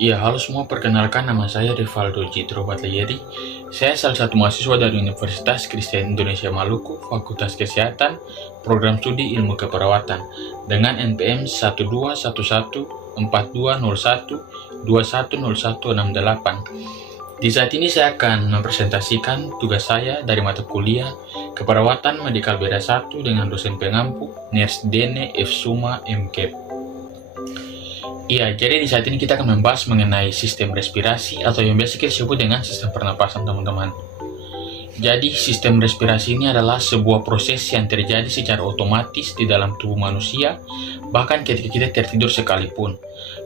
Ya, halo semua, perkenalkan nama saya Rivaldo Citro Batlayeri. Saya salah satu mahasiswa dari Universitas Kristen Indonesia Maluku, Fakultas Kesehatan, Program Studi Ilmu Keperawatan, dengan NPM 12114201210168. Di saat ini saya akan mempresentasikan tugas saya dari mata kuliah Keperawatan Medikal Beda 1 dengan dosen pengampu Ners Dene F. Suma MKep. Iya, jadi di saat ini kita akan membahas mengenai sistem respirasi atau yang biasa kita sebut dengan sistem pernapasan, teman-teman. Jadi, sistem respirasi ini adalah sebuah proses yang terjadi secara otomatis di dalam tubuh manusia, bahkan ketika kita tertidur sekalipun.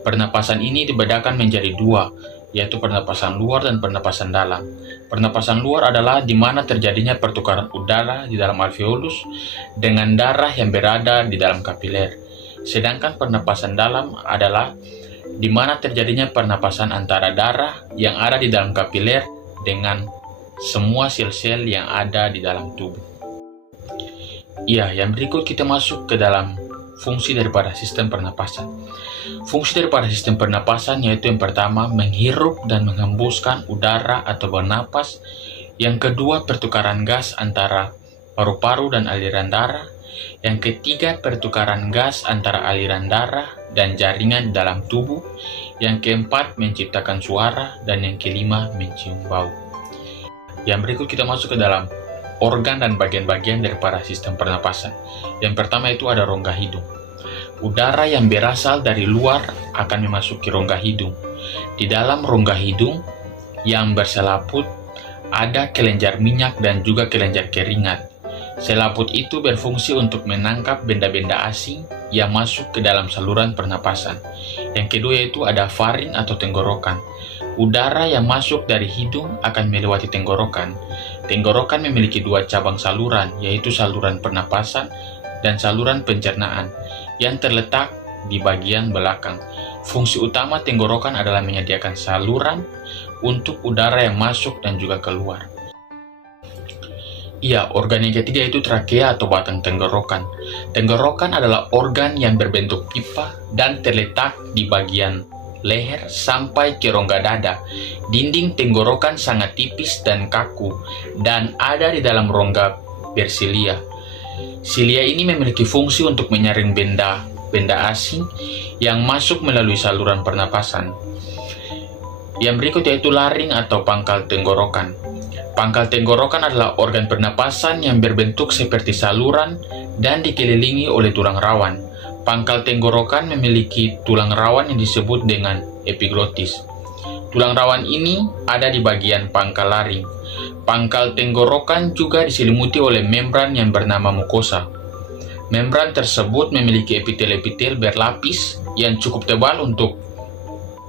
Pernapasan ini dibedakan menjadi dua, yaitu pernapasan luar dan pernapasan dalam. Pernapasan luar adalah di mana terjadinya pertukaran udara di dalam alveolus dengan darah yang berada di dalam kapiler. Sedangkan pernapasan dalam adalah di mana terjadinya pernapasan antara darah yang ada di dalam kapiler dengan semua sel-sel yang ada di dalam tubuh. Ya, yang berikut kita masuk ke dalam fungsi daripada sistem pernapasan. Fungsi daripada sistem pernapasan yaitu yang pertama, menghirup dan menghembuskan udara atau bernapas. Yang kedua, pertukaran gas antara paru-paru dan aliran darah. Yang ketiga, pertukaran gas antara aliran darah dan jaringan dalam tubuh. Yang keempat, menciptakan suara. Dan yang kelima, mencium bau. Yang berikut kita masuk ke dalam organ dan bagian-bagian daripada sistem pernapasan. Yang pertama itu ada rongga hidung. Udara yang berasal dari luar akan memasuki rongga hidung. Di dalam rongga hidung yang berselaput ada kelenjar minyak dan juga kelenjar keringat. Selaput itu berfungsi untuk menangkap benda-benda asing yang masuk ke dalam saluran pernapasan. Yang kedua yaitu ada faring atau tenggorokan. Udara yang masuk dari hidung akan melewati tenggorokan. Tenggorokan memiliki dua cabang saluran, yaitu saluran pernapasan dan saluran pencernaan, yang terletak di bagian belakang. Fungsi utama tenggorokan adalah menyediakan saluran untuk udara yang masuk dan juga keluar. Ya, organ yang ketiga itu trakea atau batang tenggorokan. Tenggorokan adalah organ yang berbentuk pipa dan terletak di bagian leher sampai ke rongga dada. Dinding tenggorokan sangat tipis dan kaku dan ada di dalam rongga bersilia. Silia ini memiliki fungsi untuk menyaring benda asing yang masuk melalui saluran pernapasan. Yang berikut yaitu laring atau pangkal tenggorokan. Pangkal tenggorokan adalah organ pernapasan yang berbentuk seperti saluran dan dikelilingi oleh tulang rawan. Pangkal tenggorokan memiliki tulang rawan yang disebut dengan epiglotis. Tulang rawan ini ada di bagian pangkal laring. Pangkal tenggorokan juga diselimuti oleh membran yang bernama mukosa. Membran tersebut memiliki epitel-epitel berlapis yang cukup tebal untuk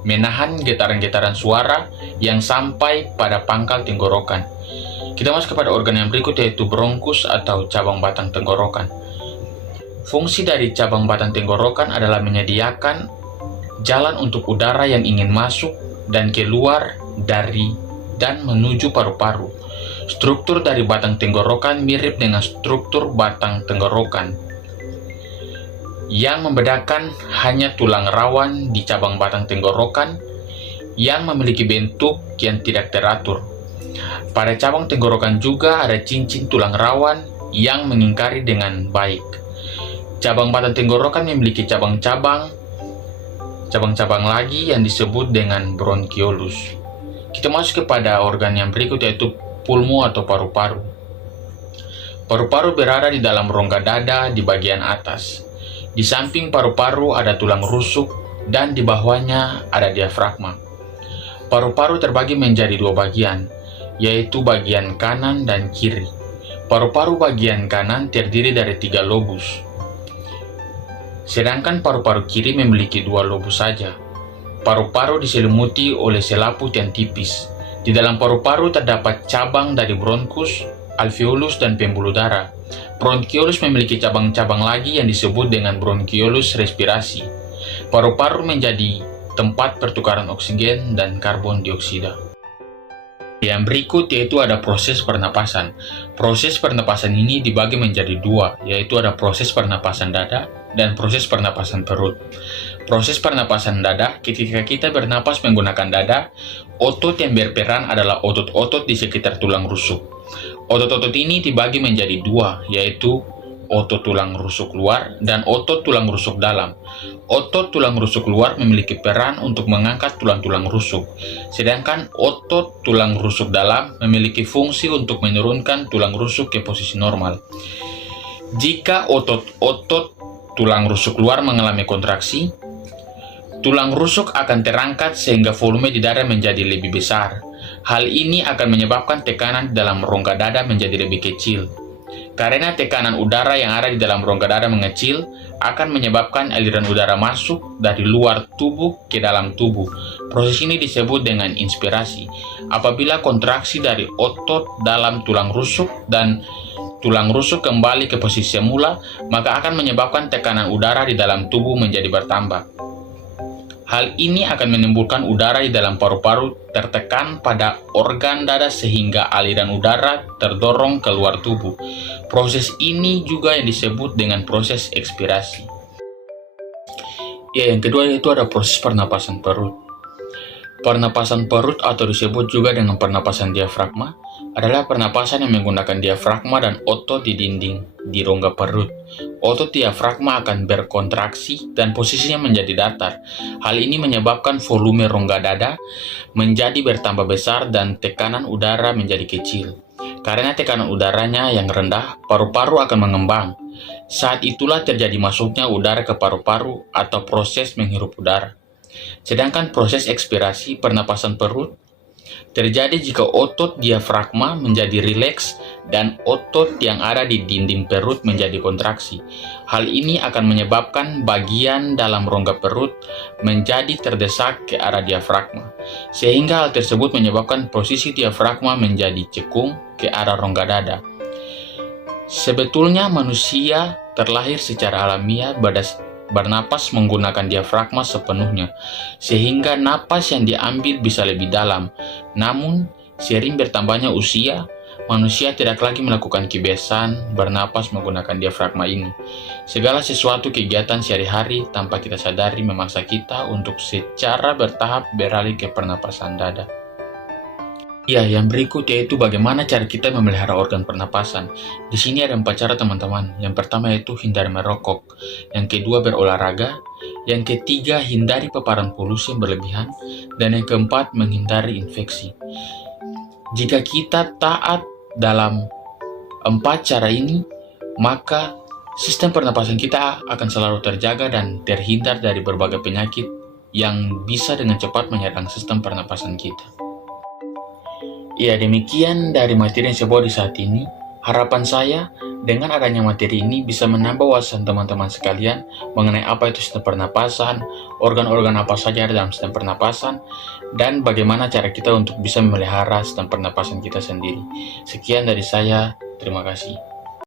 menahan getaran-getaran suara yang sampai pada pangkal tenggorokan. Kita masuk kepada organ yang berikut yaitu bronkus atau cabang batang tenggorokan. Fungsi dari cabang batang tenggorokan adalah menyediakan jalan untuk udara yang ingin masuk dan keluar dari dan menuju paru-paru. Struktur dari batang tenggorokan mirip dengan struktur batang tenggorokan. Yang membedakan hanya tulang rawan di cabang batang tenggorokan yang memiliki bentuk yang tidak teratur. Pada cabang tenggorokan juga ada cincin tulang rawan yang mengingkari dengan baik. Cabang batang tenggorokan memiliki cabang-cabang lagi yang disebut dengan bronkiolus. Kita masuk kepada organ yang berikut yaitu pulmo atau paru-paru. Paru-paru berada di dalam rongga dada di bagian atas. Di samping paru-paru ada tulang rusuk dan di bawahnya ada diafragma. Paru-paru terbagi menjadi dua bagian, yaitu bagian kanan dan kiri. Paru-paru bagian kanan terdiri dari 3 lobus, sedangkan paru-paru kiri memiliki 2 lobus saja. Paru-paru diselimuti oleh selaput yang tipis. Di dalam paru-paru terdapat cabang dari bronkus, alveolus, dan pembuluh darah. Bronkiolus memiliki cabang-cabang lagi yang disebut dengan bronkiolus respirasi. Paru-paru menjadi tempat pertukaran oksigen dan karbon dioksida. Yang berikut yaitu ada proses pernapasan. Proses pernapasan ini dibagi menjadi dua, yaitu ada proses pernapasan dada dan proses pernapasan perut. Proses pernapasan dada, ketika kita bernapas menggunakan dada, otot yang berperan adalah otot-otot di sekitar tulang rusuk. Otot-otot ini dibagi menjadi dua, yaitu otot tulang rusuk luar dan otot tulang rusuk dalam. Otot tulang rusuk luar memiliki peran untuk mengangkat tulang-tulang rusuk, sedangkan otot tulang rusuk dalam memiliki fungsi untuk menurunkan tulang rusuk ke posisi normal. Jika otot-otot tulang rusuk luar mengalami kontraksi, tulang rusuk akan terangkat sehingga volume di dada menjadi lebih besar. Hal ini akan menyebabkan tekanan dalam rongga dada menjadi lebih kecil. Karena tekanan udara yang ada di dalam rongga dada mengecil, akan menyebabkan aliran udara masuk dari luar tubuh ke dalam tubuh. Proses ini disebut dengan inspirasi. Apabila kontraksi dari otot dalam tulang rusuk dan tulang rusuk kembali ke posisi semula, maka akan menyebabkan tekanan udara di dalam tubuh menjadi bertambah. Hal ini akan menimbulkan udara di dalam paru-paru tertekan pada organ dada sehingga aliran udara terdorong keluar tubuh. Proses ini juga yang disebut dengan proses ekspirasi. Ya, yang kedua yaitu ada proses pernapasan perut. Pernapasan perut atau disebut juga dengan pernapasan diafragma adalah pernapasan yang menggunakan diafragma dan otot di dinding di rongga perut. Otot diafragma akan berkontraksi dan posisinya menjadi datar. Hal ini menyebabkan volume rongga dada menjadi bertambah besar dan tekanan udara menjadi kecil. Karena tekanan udaranya yang rendah, paru-paru akan mengembang. Saat itulah terjadi masuknya udara ke paru-paru atau proses menghirup udara. Sedangkan proses ekspirasi pernapasan perut terjadi jika otot diafragma menjadi rileks dan otot yang ada di dinding perut menjadi kontraksi. Hal ini akan menyebabkan bagian dalam rongga perut menjadi terdesak ke arah diafragma, sehingga hal tersebut menyebabkan posisi diafragma menjadi cekung ke arah rongga dada. Sebetulnya manusia terlahir secara alamiah bernapas menggunakan diafragma sepenuhnya, sehingga napas yang diambil bisa lebih dalam. Namun, seiring bertambahnya usia, manusia tidak lagi melakukan kebiasaan bernapas menggunakan diafragma ini. Segala sesuatu kegiatan sehari-hari tanpa kita sadari memaksa kita untuk secara bertahap beralih ke pernapasan dada. Ya, yang berikut yaitu bagaimana cara kita memelihara organ pernapasan. Di sini ada 4 cara teman-teman. Yang pertama yaitu hindari merokok. Yang kedua berolahraga. Yang ketiga hindari paparan polusi yang berlebihan. Dan yang keempat menghindari infeksi. Jika kita taat dalam 4 cara ini, maka sistem pernapasan kita akan selalu terjaga dan terhindar dari berbagai penyakit yang bisa dengan cepat menyerang sistem pernapasan kita. Ya, demikian dari materi yang saya bawa di saat ini. Harapan saya, dengan adanya materi ini bisa menambah wawasan teman-teman sekalian mengenai apa itu sistem pernapasan, organ-organ apa saja ada dalam sistem pernapasan, dan bagaimana cara kita untuk bisa memelihara sistem pernapasan kita sendiri. Sekian dari saya, terima kasih.